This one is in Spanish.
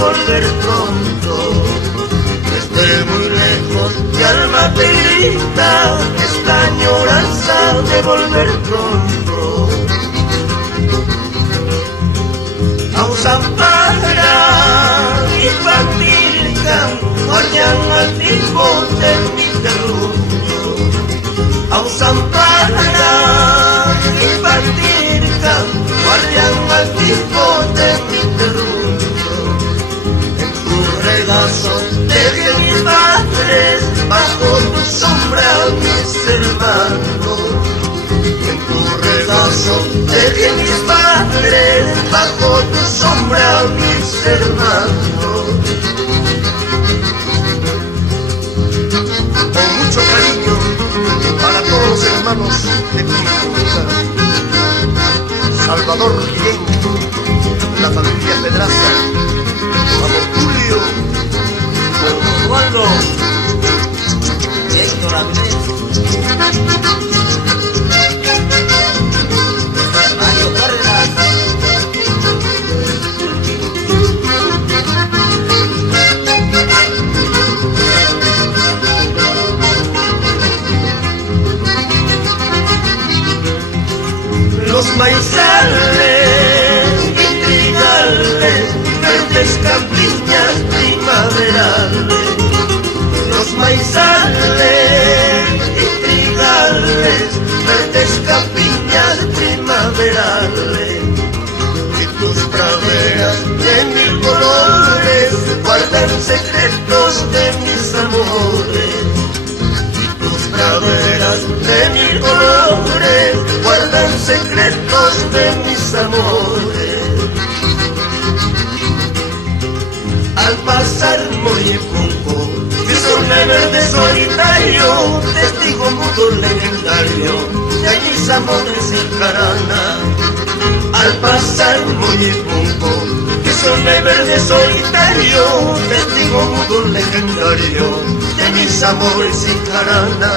volver pronto. Desde muy lejos mi alma te grita esta añoranza de volver pronto. Ausampara y Patilcan guardian al tipo de mi terruño. Ausampara y Patilcan guardian al tipo de mi terruño. En tu regazo dejé mis padres, bajo tu sombra mis hermanos. En tu regazo dejé mis padres, bajo tu sombra mis hermanos. Con mucho cariño para todos los hermanos de mi comunidad. Salvador Guillén, la familia Pedraza, Vamos Julio, Osvaldo, Héctor Avilés, Mario Cárdenas, los maizales y trigales, verdes campiñas primaverales. Los maizales y trigales, verdes campiñas primaverales. Y tus praderas de mil colores guardan secretos de mis amores. Y tus praderas de mil colores guardan secretos de mis amores. Al pasar Mollejunco, que son el verde solitario, testigo mudo legendario de mis amores en Jarana. Al pasar Mollejunco, que son el verde solitario, testigo mudo legendario de mis amores en Jarana.